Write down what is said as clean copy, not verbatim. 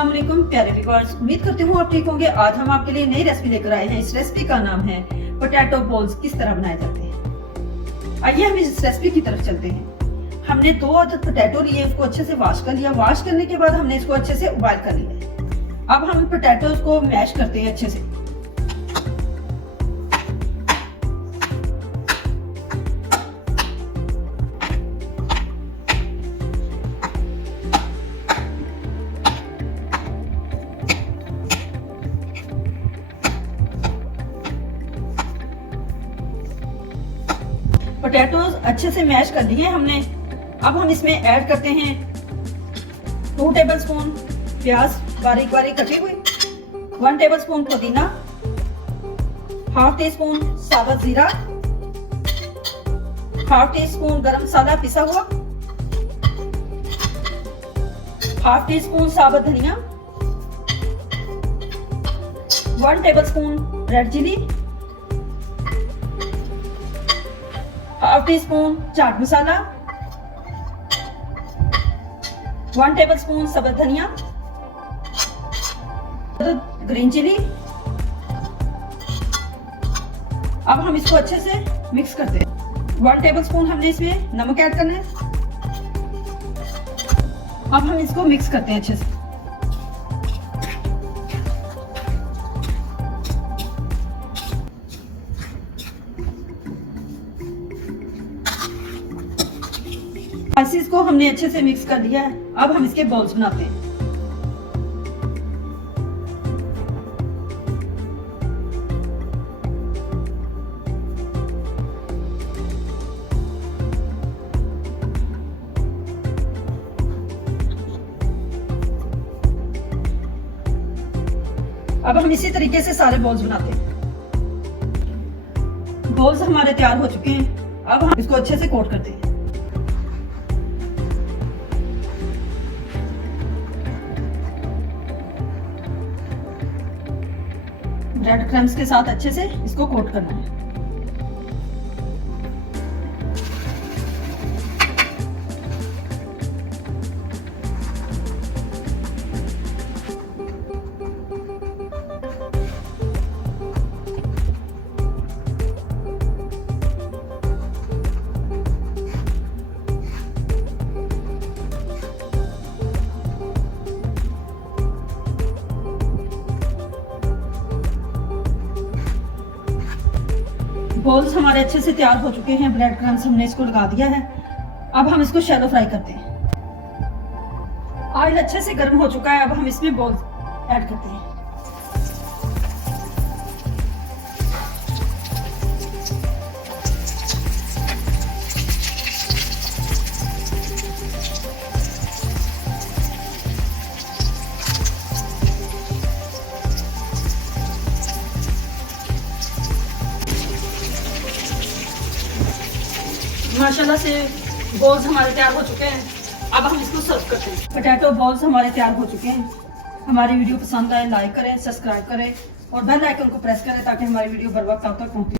अस्सलाम वालेकुम प्यारे व्यूअर्स, उम्मीद करती हूँ आप ठीक होंगे। आज हम आपके लिए नई रेसिपी लेकर आए हैं। इस रेसिपी का नाम है पोटैटो बॉल्स। किस तरह बनाए जाते हैं, आइए हम इस रेसिपी की तरफ चलते हैं। हमने 2 अदद पोटैटो लिए, उसको अच्छे से वॉश कर लिया। वॉश करने के बाद हमने इसको अच्छे से उबाल कर लिया। अब हम पोटैटोज को मैश करते हैं अच्छे से। पोटैटोज अच्छे से मैश कर लिए हमने। अब हम इसमें ऐड करते हैं 2 टेबलस्पून प्याज बारीक बारीक कटी हुई, 1 टेबलस्पून पुदीना, हाफ टी स्पून साबुत जीरा, हाफ टी स्पून गरम मसाला पिसा हुआ, हाफ टी स्पून साबुत धनिया, 1 tablespoon red chilli, half teaspoon chaat masala, 1 tablespoon साबुत धनिया, ग्रीन चिली। अब हम इसको अच्छे से मिक्स करते हैं। 1 टेबलस्पून हमने इसमें नमक ऐड करना है। अब हम इसको मिक्स करते हैं अच्छे से। स्पाइसेस को हमने अच्छे से मिक्स कर दिया है। अब हम इसके बॉल्स बनाते हैं। अब हम इसी तरीके से सारे बॉल्स बनाते हैं। बॉल्स हमारे तैयार हो चुके हैं। अब हम इसको अच्छे से कोट करते हैं। ब्रेड क्रम्स के साथ अच्छे से इसको कोट करना है। बॉल्स हमारे अच्छे से तैयार हो चुके हैं। ब्रेड क्रम्स हमने इसको लगा दिया है। अब हम इसको शैलो फ्राई करते हैं। ऑयल अच्छे से गर्म हो चुका है। अब हम इसमें बॉल्स ऐड करते हैं। माशाल्लाह से बॉल्स हमारे तैयार हो चुके हैं। अब हम इसको सर्व करते हैं। पोटैटो बॉल्स हमारे तैयार हो चुके हैं। हमारी वीडियो पसंद आए लाइक करें, सब्सक्राइब करें और बेल आइकन को प्रेस करें ताकि हमारी वीडियो बर वक्त आप तक पहुंचे।